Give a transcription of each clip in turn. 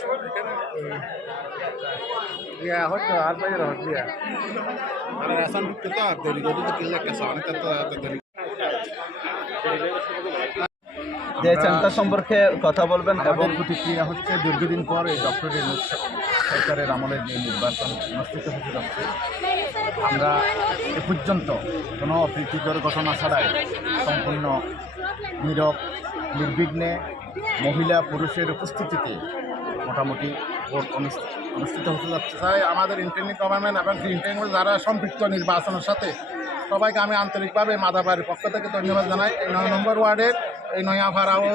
Dari যে centre সম্পর্কে কথা বলবেন এবং প্রতিক্রিয়া হচ্ছে দীর্ঘদিন পর এই ডক্টর ইউনূস সরকারের আমলে যে নির্বাচন অনুষ্ঠিত হতে যাচ্ছে আমরা এ পর্যন্ত কোনো অপ্রীতিকর ঘটনা ছাড়াই সম্পূর্ণ নীরব নির্বিঘ্নে মহিলা পুরুষের উপস্থিতিতে মোটামুটি ভোট অনুষ্ঠিত হতে যাচ্ছে। তাই আমাদের ইন্টারনেট গভর্নমেন্ট এবং ইন্টারনেট যারা সম্পৃক্ত নির্বাচনের সাথে, সবাইকে আমি আন্তরিকভাবে মাদারবাড়ির পক্ষ থেকে ধন্যবাদ জানাই। এই নয় নম্বর ওয়ার্ডের, এই নয়াভাড়া ও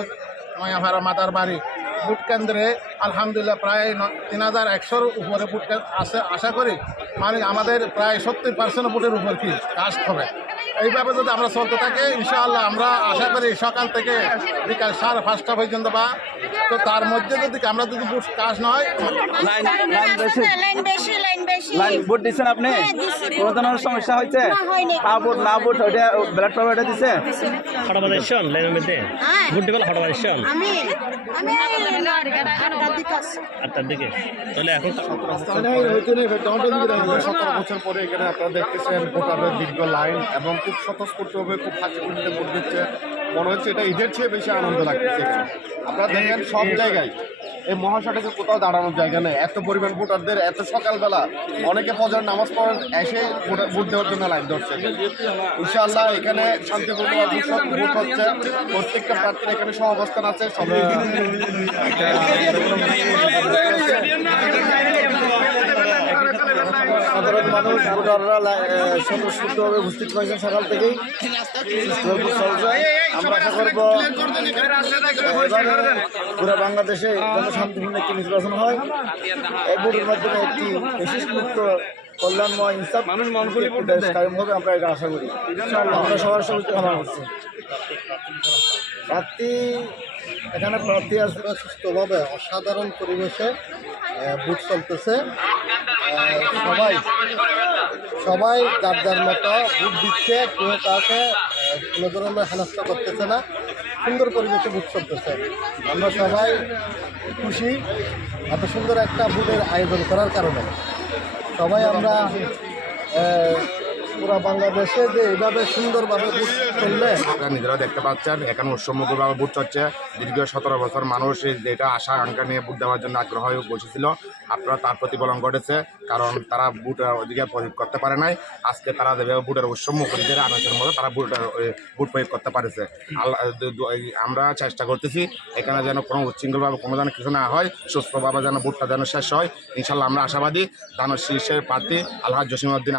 নয়াভাড়া মাদার বাড়ি ভোট কেন্দ্রে আলহামদুলিল্লাহ প্রায় তিন হাজার একশোর উপরে ভোট আসে আশা করি মানে আমাদের প্রায় সত্তর পার্সেন্ট ভোটের উপর কি কাস্ট হবে। এইভাবে যদি আমরা চলতে থাকি, ইনশাআল্লাহ আমরা আশা করি সকাল থেকে বিকাল সাড়ে পাঁচটা পর্যন্ত বা তো তার মধ্যে যদি আমরা যদি কাজ নয় লাইন লাইন বেশি। লাইন বেশি লাইন বেশি। লাইন ভোট দিচ্ছেন আপনি? হ্যাঁ, কোনো ধরনের সমস্যা হয়েছে? না। ভোট না ভোট ওইটা ব্যালট পেপার ওইটা দিছে? হঠাৎ লাইনের মধ্যে? হ্যাঁ। ভোট দিবেন হঠাৎ আমি আমি আটটার দিকে। দিকে? তাহলে এখন সতেরো বছর পরে এখানে আপনারা দেখতেছেন ভোটারদের দীর্ঘ লাইন এবং খুব স্বতঃস্ফূর্তভাবে খুব হাসিখুশিতে ভোট দিচ্ছে। মনে হচ্ছে এটা ঈদের চেয়ে বেশি আনন্দ লাগতেছে। আপনারা দেখেন সব জায়গায়। এই মহাসড়কে কোথাও দাঁড়ানোর জায়গা নেই। এত পরিমাণ ভোটারদের এত সকালবেলা অনেকে ফজর নামাজ পড়েন এসে ভোটার- ভোট দেওয়ার জন্য লাইন ধরছে। ইনশাআল্লাহ এখানে শান্তিপূর্ণভাবে সব ভোট হচ্ছে। প্রত্যেকটা প্রার্থীর এখানে সহাবস্থান আছে। সবাই মানুষ ভোটাররা স্বতঃস্ফূর্তভাবে উপস্থিত হয়েছেন সকাল থেকেই। আমরা আশা করব পুরো বাংলাদেশে যেন শান্তিপূর্ণ একটি নির্বাচন হয়। এই ভোটের মাধ্যমে একটি বিশেষ মুক্ত কল্যাণময় ইনসাফ মানুষ কায়েম হবে আমরা এটা আশা করি। আমরা সবার সবাইকে কামনা করছি। প্রার্থী এখানে প্রার্থী আসবে। সুস্থভাবে অসাধারণ পরিবেশে ভোট চলতেছে। সবাই সবাই যার যার মতো ভোট দিচ্ছে, কেউ কাউকে কোনো ধরনের হেনস্থা করতেছে না, সুন্দর পরিবেশে ভোট চলতেছে। আমরা সবাই খুশি, এত সুন্দর একটা ভোটের আয়োজন করার কারণে। সবাই আমরা পুরো বাংলাদেশে যে এইভাবে সুন্দরভাবে চললে আপনারা নিজেরা দেখতে পাচ্ছেন, এখানে উৎসবমুখীভাবে ভোট চলছে দীর্ঘ সতেরো বছর মানুষ যেটা আশা আকাঙ্ক্ষা নিয়ে ভোট দেওয়ার জন্য আগ্রহ হয়ে বসেছিল। আপনারা তার প্রতিফলন ঘটেছে, কারণ তারা ভোট ওদিকে প্রয়োগ করতে পারে নাই। আজকে তারা দেবে ভোটের উৎসবমুখীদের আনন্দের মতো তারা ভোট ভোট প্রয়োগ করতে পারেছে। আল্লাহ আমরা চেষ্টা করতেছি, এখানে যেন কোনো উচ্ছৃঙ্খলভাবে কোনো যেন কিছু না হয়, সুস্থভাবে যেন ভোটটা যেন শেষ হয়। ইনশাল্লাহ আমরা আশাবাদী দানের শীর্ষের প্রার্থী আলহাজ জসিমউদ্দিন